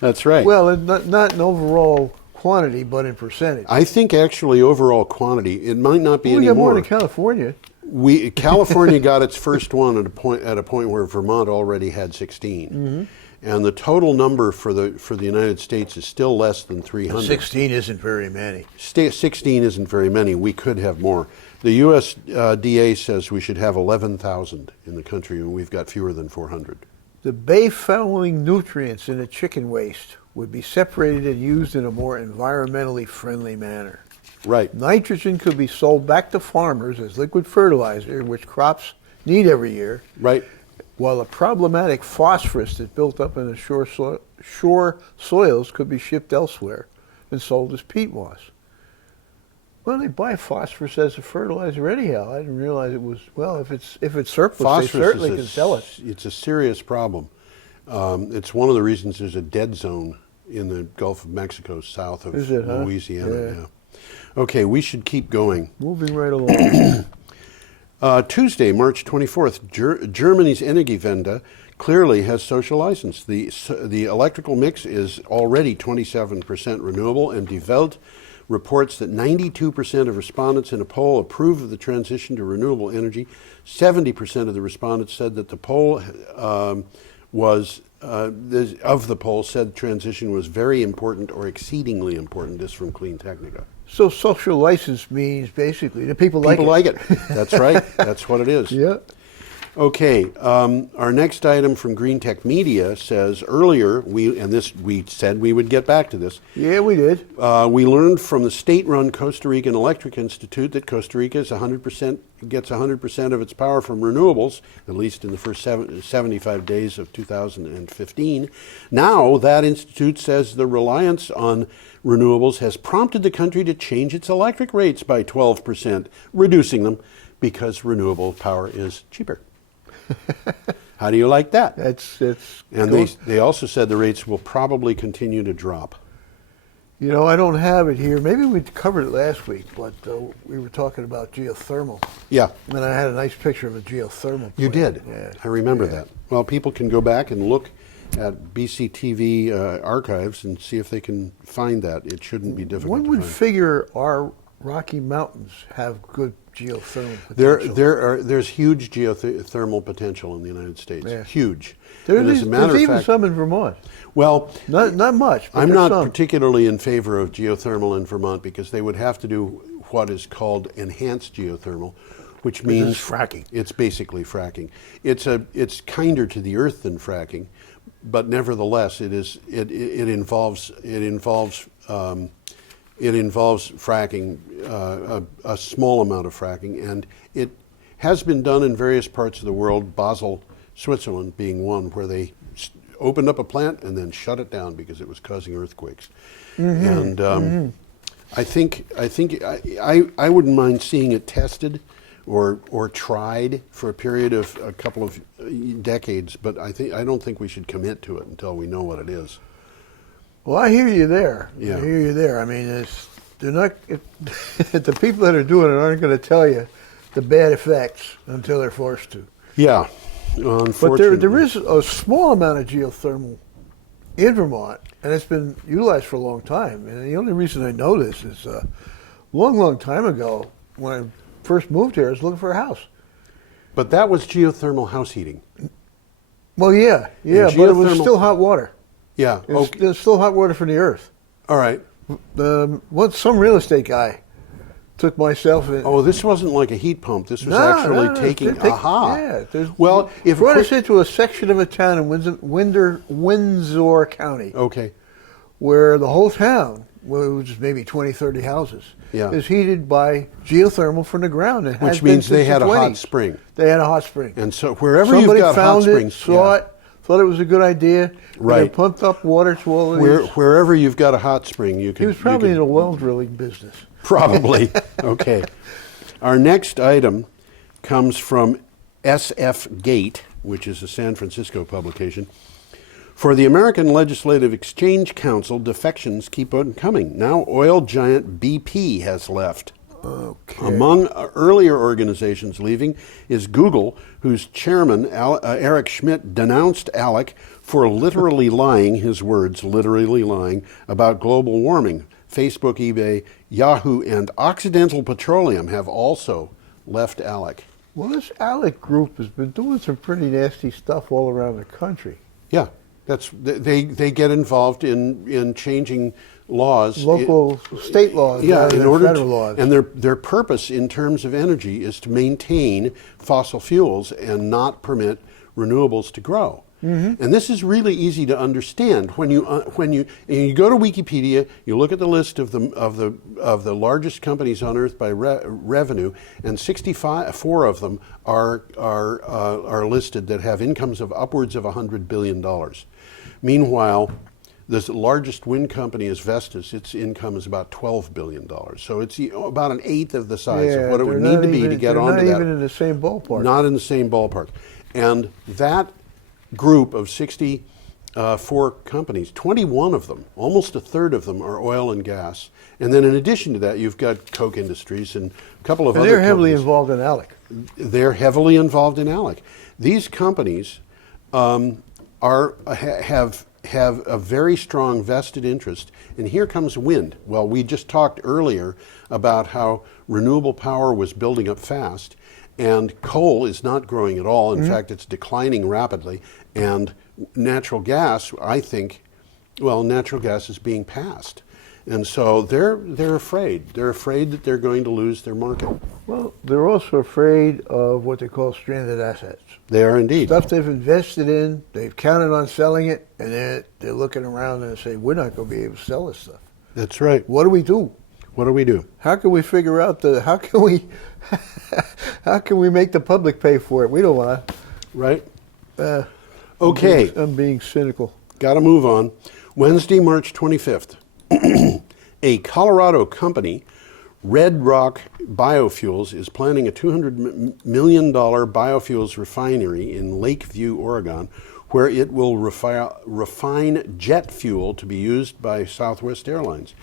That's right. Well, not in overall quantity, but in percentage. I think actually overall quantity, it might not be We got more anymore. than California. California got its first one at a point where Vermont already had 16. Mm-hmm. And the total number for the United States is still less than 300. 16 isn't very many. 16 isn't very many. We could have more. The USDA says we should have 11,000 in the country, and we've got fewer than 400. The bay-fouling nutrients in the chicken waste would be separated and used in a more environmentally friendly manner. Right. Nitrogen could be sold back to farmers as liquid fertilizer, which crops need every year, Right. while the problematic phosphorus that built up in the shore soils could be shipped elsewhere and sold as peat moss. Well, they buy phosphorus as a fertilizer anyhow. I didn't realize it was, well, if it's surplus, they certainly can sell it. It's a serious problem. It's one of the reasons there's a dead zone in the Gulf of Mexico south of Is it, huh? Louisiana. Yeah. Yeah. Okay, we should keep going. Moving right along. Tuesday, March 24th, Germany's Energiewende clearly has social license. The electrical mix is already 27% renewable, and Die Welt reports that 92% of respondents in a poll approve of the transition to renewable energy. 70% of the respondents said that the poll of the poll said transition was very important or exceedingly important. This from Clean Technica. So social license means basically the people like it. People like it. That's right. That's what it is. Yeah. Okay, our next item from Green Tech Media says earlier, we said we would get back to this. Yeah, we did. We learned from the state-run Costa Rican Electric Institute that Costa Rica is gets 100% of its power from renewables, at least in the first 75 days of 2015. Now, that institute says the reliance on renewables has prompted the country to change its electric rates by 12%, reducing them because renewable power is cheaper. How do you like that? That's And cool. they also said the rates will probably continue to drop. You know, I don't have it here. Maybe we covered it last week, but we were talking about geothermal. Yeah, And I had a nice picture of a geothermal you plant. did. Yeah. I remember that. Well, people can go back and look at BCTV archives and see if they can find that. It shouldn't be difficult One to would find. figure our Rocky Mountains have good geothermal potential. There's huge geothermal potential in the United States. Yeah. Huge. And as a matter There's of even fact, some in Vermont. well, Not much, but I'm there's not some. particularly in favor of geothermal in Vermont because they would have to do what is called enhanced geothermal, which means is fracking. It's basically fracking. It's kinder to the earth than fracking, but nevertheless, it involves fracking, a small amount of fracking, and it has been done in various parts of the world. Basel, Switzerland, being one where they opened up a plant and then shut it down because it was causing earthquakes. And I wouldn't mind seeing it tested or tried for a period of a couple of decades, but I don't think we should commit to it until we know what it is. Well, I hear you there. Yeah. I hear you there. I mean, they're not the people that are doing it aren't going to tell you the bad effects until they're forced to. Yeah, But unfortunately. there is a small amount of geothermal in Vermont, and it's been utilized for a long time. And the only reason I know this is a long time ago, when I first moved here, I was looking for a house. But that was geothermal house heating. Well, yeah, but it was still hot water. Yeah. It was still hot water from the earth. All right. Some real estate guy took myself and Oh, this wasn't like a heat pump. This was actually taking. Aha. Yeah. Well, if brought us into a section of a town in Windsor County, okay. where the whole town, which is maybe 20, 30 houses, Yeah. is heated by geothermal from the ground. It has Which been means they since had the a hot 20s. spring. They had a hot spring. And so wherever Somebody you've got hot found springs, it, saw yeah. it, thought it was a good idea. Right. And they pumped up water to all of these. Wherever you've got a hot spring, you can. He was probably in the well drilling business. Probably. Okay. Our next item comes from SF Gate, which is a San Francisco publication. For the American Legislative Exchange Council, defections keep on coming. Now oil giant BP has left. Okay. Among earlier organizations leaving is Google, whose chairman, Eric Schmidt, denounced ALEC for literally lying, his words, literally lying, about global warming. Facebook, eBay, Yahoo, and Occidental Petroleum have also left ALEC. Well, this ALEC group has been doing some pretty nasty stuff all around the country. Yeah, they get involved in changing laws, Local, state laws, yeah, rather in than order federal laws. and their purpose in terms of energy is to maintain fossil fuels and not permit renewables to grow. And this is really easy to understand when you go to Wikipedia, you look at the list of the largest companies on Earth by revenue, and 64 of them are listed that have incomes of upwards of $100 billion. Meanwhile, the largest wind company is Vestas. Its income is about $12 billion. So it's about an eighth of the size of what it would need to be to get onto that. Not even in the same ballpark. Not in the same ballpark. And that group of 64 companies, 21 of them, almost a third of them, are oil and gas. And then in addition to that, you've got Koch Industries and a couple of other they're heavily companies. involved in ALEC. They're heavily involved in ALEC. These companies have a very strong vested interest. And here comes wind. Well, we just talked earlier about how renewable power was building up fast, and coal is not growing at all. In fact, it's declining rapidly. And natural gas, I think, natural gas is being passed. And so they're afraid. They're afraid that they're going to lose their market. Well, they're also afraid of what they call stranded assets. They are indeed. Stuff they've invested in, they've counted on selling it, and they're looking around and say, we're not going to be able to sell this stuff. That's right. What do we do? What do we do? How can we figure out how can we make the public pay for it? We don't want Right? to. Okay. I'm being cynical. Got to move on. Wednesday, March 25th, a Colorado company, Red Rock Biofuels, is planning a $200 million biofuels refinery in Lakeview, Oregon, where it will refine jet fuel to be used by Southwest Airlines.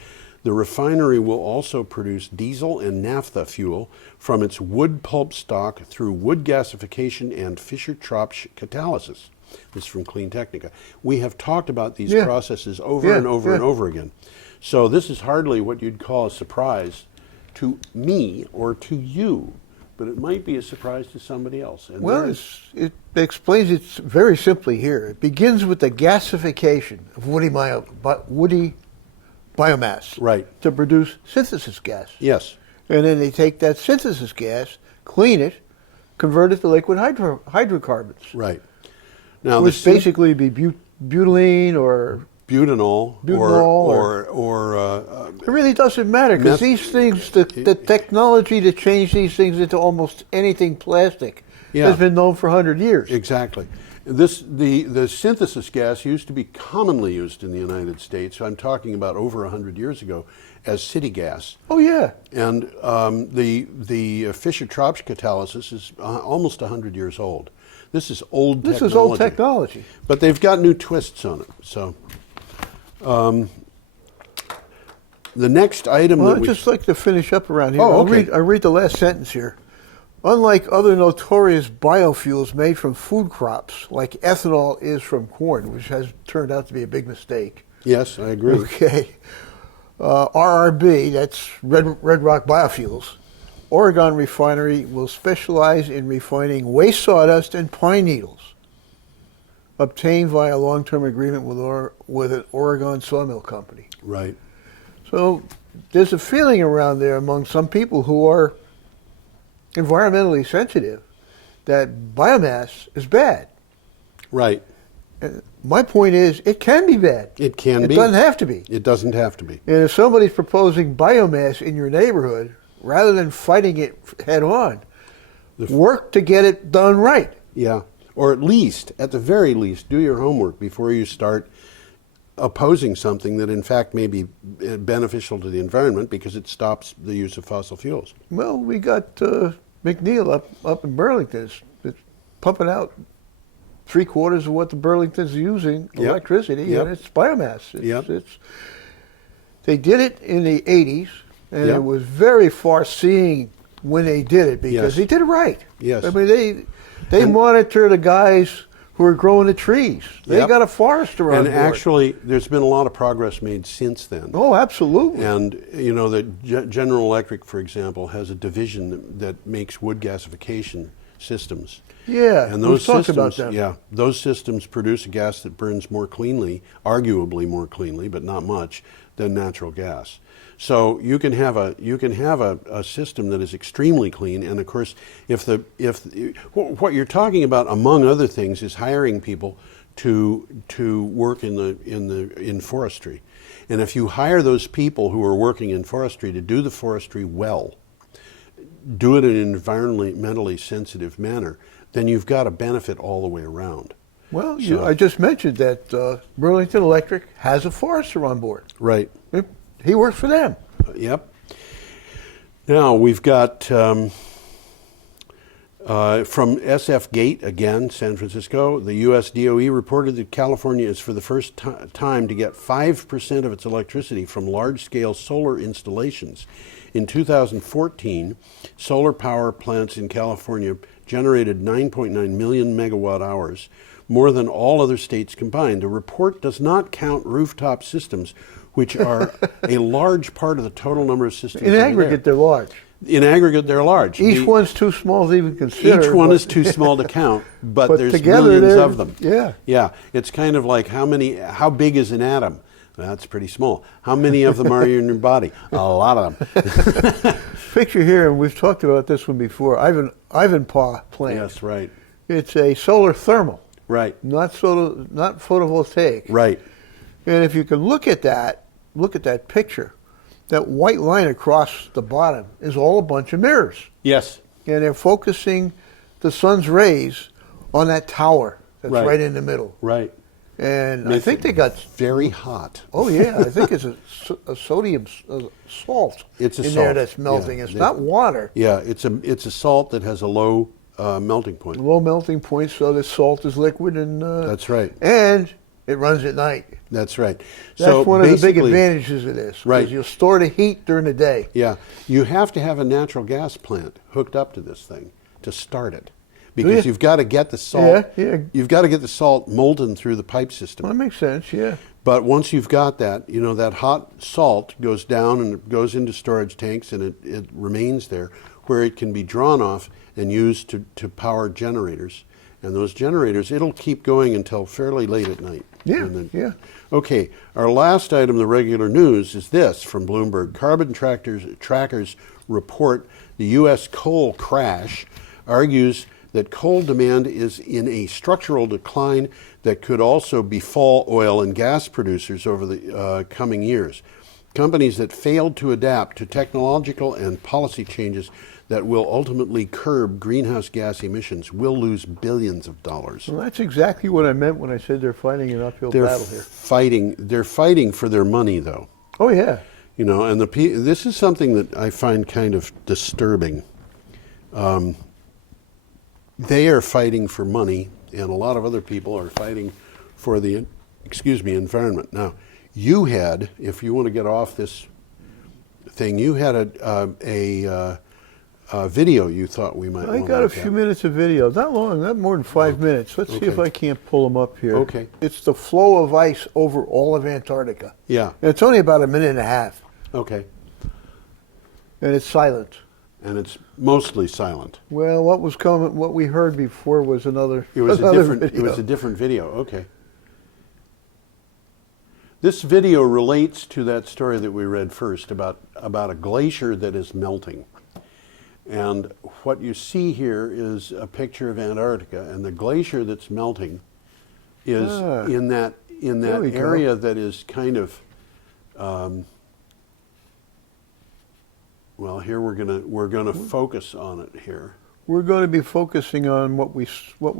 The refinery will also produce diesel and naphtha fuel from its wood pulp stock through wood gasification and Fischer-Tropsch catalysis. This is from Clean Technica. We have talked about these processes over and over again. So this is hardly what you'd call a surprise to me or to you, but it might be a surprise to somebody else. And Well, it explains it very simply here. It begins with the gasification of woody biomass Right. to produce synthesis gas. Yes. And then they take that synthesis gas, clean it, convert it to liquid hydrocarbons, Right. Now, which basically be butylene or butanol, it really doesn't matter because these things, the technology to change these things into almost anything plastic has been known for 100 years. Exactly. The synthesis gas used to be commonly used in the United States. I'm talking about over 100 years ago as city gas. Oh yeah. And the Fischer-Tropsch catalysis is almost 100 years old. This is old technology. This is old technology. But they've got new twists on it. So the next item Well, that I'd we... just like to finish up around here. Oh, okay. I'll read the last sentence here. Unlike other notorious biofuels made from food crops, like ethanol is from corn, which has turned out to be a big mistake. Yes, I agree. Okay. RRB, that's Red Rock Biofuels, Oregon refinery will specialize in refining waste sawdust and pine needles, obtained via a long-term agreement with an Oregon sawmill company. Right. So there's a feeling around there among some people who are environmentally sensitive that biomass is bad. Right. And my point is, it can be bad. It can be. It doesn't have to be. It doesn't have to be. And if somebody's proposing biomass in your neighborhood, rather than fighting it head on, work to get it done right. Yeah. Or at the very least, do your homework before you start opposing something that in fact may be beneficial to the environment because it stops the use of fossil fuels. Well, we got McNeil up in Burlington. It's pumping out 3/4 of what the Burlington's using, electricity, and it's biomass. They did it in the 80s, and it was very far-seeing when they did it because they did it right. Yes. I mean, they monitor the guys who are growing the trees. They got a forester on board. And actually, there's been a lot of progress made since then. Oh, absolutely. And, you know, General Electric, for example, has a division that makes wood gasification systems. Yeah, and those talked systems, about them. those systems produce a gas that burns more cleanly, arguably more cleanly, but not much, than natural gas. So you can have a system that is extremely clean, and of course, what you're talking about, among other things, is hiring people to work in forestry, and if you hire those people who are working in forestry to do the forestry well, do it in an environmentally sensitive manner, then you've got a benefit all the way around. Well, I just mentioned that Burlington Electric has a forester on board. Right. He works for them. Yep. Now we've got from SF Gate again, San Francisco. The U.S. DOE reported that California is for the first time to get 5% of its electricity from large-scale solar installations. In 2014, solar power plants in California generated 9.9 million megawatt hours, more than all other states combined. The report does not count rooftop systems, which are a large part of the total number of systems. In aggregate, they're large. In aggregate, they're large. Each one's too small to even consider. Each one is too small to count, but there's together millions of them. Yeah. Yeah. It's kind of like how big is an atom? That's pretty small. How many of them are in your body? A lot of them. Picture here, and we've talked about this one before, Ivanpah plant. Yes, right. It's a solar thermal. Right. Not photovoltaic. Right. And if you can look at that picture, that white line across the bottom is all a bunch of mirrors. Yes. And they're focusing the sun's rays on that tower that's right in the middle. Right. And I think they got very hot. Oh yeah, I think it's a sodium salt it's a in salt. there that's melting. Yeah. It's not water. Yeah, it's a salt that has a low melting point. Low melting point, so the salt is liquid, and that's right. And it runs at night. That's right. That's one of the big advantages of this. Right. Because you'll store the heat during the day. Yeah, you have to have a natural gas plant hooked up to this thing to start it. Because you've got to get the salt. You've got to get the salt molten through the pipe system. Well, that makes sense. Yeah. But once you've got that, that hot salt goes down and it goes into storage tanks, and it remains there, where it can be drawn off and used to power generators. And those generators, it'll keep going until fairly late at night. Yeah. Okay, our last item, the regular news, is this from Bloomberg. Carbon trackers report the U.S. coal crash argues that coal demand is in a structural decline that could also befall oil and gas producers over the coming years. Companies that failed to adapt to technological and policy changes that will ultimately curb greenhouse gas emissions will lose billions of dollars. Well, that's exactly what I meant when I said they're fighting an uphill They're battle here. They're fighting for their money, though. Oh, yeah. You know, and this is something that I find kind of disturbing. They are fighting for money, and a lot of other people are fighting for the, environment. Now, you had, if you want to get off this thing, you had a video you thought we might want to I got a few minutes of video. Not long, not more than 5 minutes. Let's see if I can't pull them up here. Okay. It's the flow of ice over all of Antarctica. Yeah. And it's only about a minute and a half. Okay. And it's silent. And it's mostly silent. Well, what we heard before was another. It was another a different. video. It was a different video. Okay. This video relates to that story that we read first about a glacier that is melting. And what you see here is a picture of Antarctica, and the glacier that's melting is in that area that is kind of. Well, here we're gonna focus on it here. We're going to be focusing on what we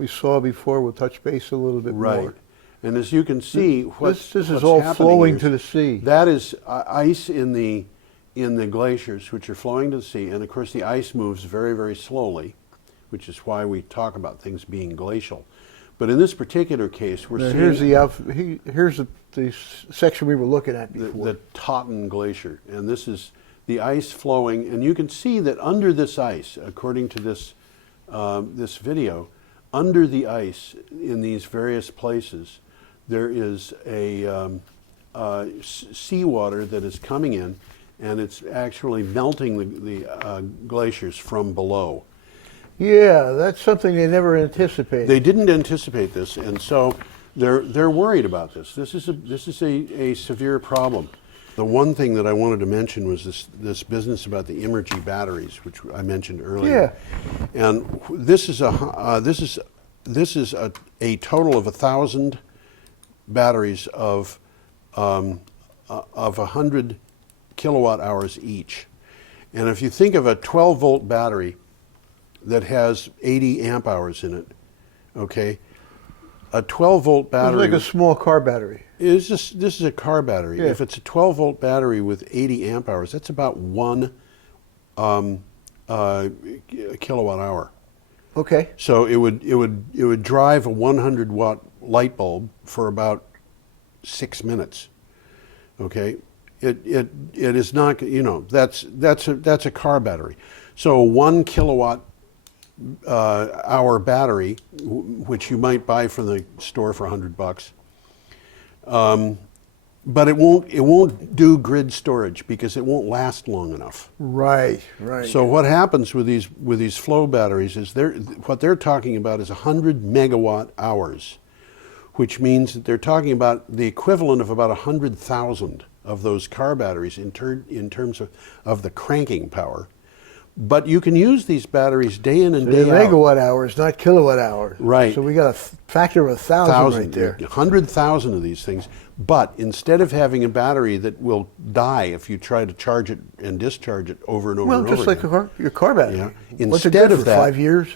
saw before. We'll touch base a little bit Right. more. And as you can see, This is all flowing to the sea. That is ice in the glaciers, which are flowing to the sea. And of course, the ice moves very, very slowly, which is why we talk about things being glacial. But in this particular case, we're seeing here's the section we were looking at before. the Totten Glacier, and this is the ice flowing. And you can see that under this ice, according to this this video, under the ice in these various places, there is a seawater that is coming in, and it's actually melting the glaciers from below. Yeah, that's something they never anticipated. They didn't anticipate this, and so they're worried about this. This is a severe problem. The one thing that I wanted to mention was this business about the Emergy batteries, which I mentioned earlier. Yeah. And this is a total of 1,000 batteries of 100 kilowatt hours each. And if you think of a 12-volt battery that has 80 amp hours in it, okay, a 12-volt battery. It's like a small car battery. This is a car battery. Yeah. If it's a 12-volt battery with 80 amp hours, that's about 1 kilowatt hour. Okay. So it would drive a 100-watt light bulb for about 6 minutes. Okay, it is not, you know, that's a car battery. So a 1 kilowatt hour battery, which you might buy from the store for $100, but it won't do grid storage because it won't last long enough. Right, right. So what happens with these flow batteries is what they're talking about is 100 megawatt hours, which means that they're talking about the equivalent of about 100,000 of those car batteries in terms of the cranking power. But you can use these batteries day in and day They're out. megawatt hours, not kilowatt hours. Right. So we got a factor of 1,000 right there. 100,000 of these things. But instead of having a battery that will die if you try to charge it and discharge it over and over and over Well, just like your car battery. Yeah. What's it Instead good of for, that, 5 years?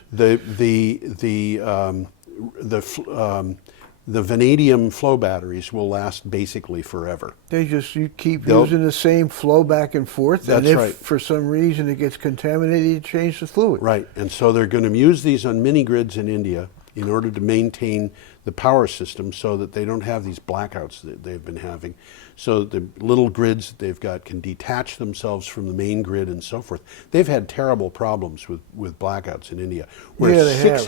The vanadium flow batteries will last basically forever. You keep using the same flow back and forth. That's and if right. for some reason it gets contaminated, you change the fluid. Right, and so they're going to use these on mini grids in India in order to maintain the power system so that they don't have these blackouts that they've been having, so that the little grids that they've got can detach themselves from the main grid and so forth. They've had terrible problems with blackouts in India, where Yeah, they have.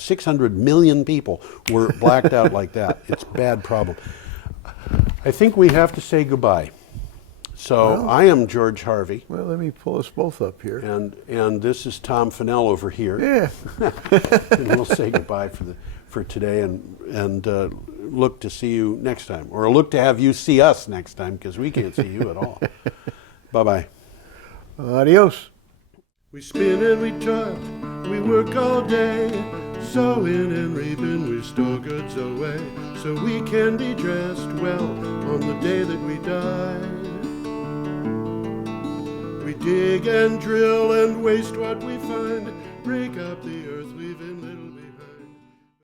600 million people were blacked out like that. It's a bad problem. I think we have to say goodbye. So I am George Harvey. Well, let me pull us both up here. And this is Tom Fennell over here. Yeah. And we'll say goodbye for today and look to see you next time. Or look to have you see us next time, because we can't see you at all. Bye-bye. Adios. We spin and we toil, we work all day, sowing and reaping, we store goods away, so we can be dressed well on the day that we die. We Dig and drill and waste what we find. Break up the earth, leaving little